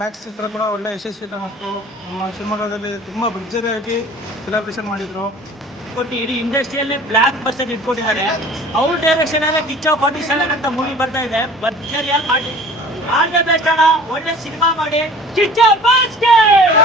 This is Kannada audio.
ಮ್ಯಾಕ್ಸ್ ಚಿತ್ರ ಕೂಡ ಒಳ್ಳೆ ಯಶಸ್ವಿ ಮತ್ತು ನಮ್ಮ ಶಿವಮೊಗ್ಗದಲ್ಲಿ ತುಂಬ ಭರ್ಜರಿಯಾಗಿ ಸೆಲೆಬ್ರೇಷನ್ ಮಾಡಿದರು. ಕೊಟ್ಟು ಇಡೀ ಇಂಡಸ್ಟ್ರಿಯಲ್ಲಿ ಬ್ಲಾಕ್ ಬಸ್ಟರ್ ಇಟ್ಕೊಟ್ಟಿದ್ದಾರೆ. ಅವ್ರ ಡೈರೆಕ್ಷನ್ ಅಲ್ಲೇ ಕಿಚ್ಚ 47 ಅಂತ ಮೂವಿ ಬರ್ತಾ ಇದೆ. ಭರ್ಜರಿಯಾಗಿ ಮಾಡಿ ಆಲ್ ದ ಬೆಸ್ಟ್ ಅಣ್ಣ. ಒಳ್ಳೆ ಸಿನಿಮಾ ಮಾಡಿ ಕಿಚ್ಚ ಬಸ್ಟರ್.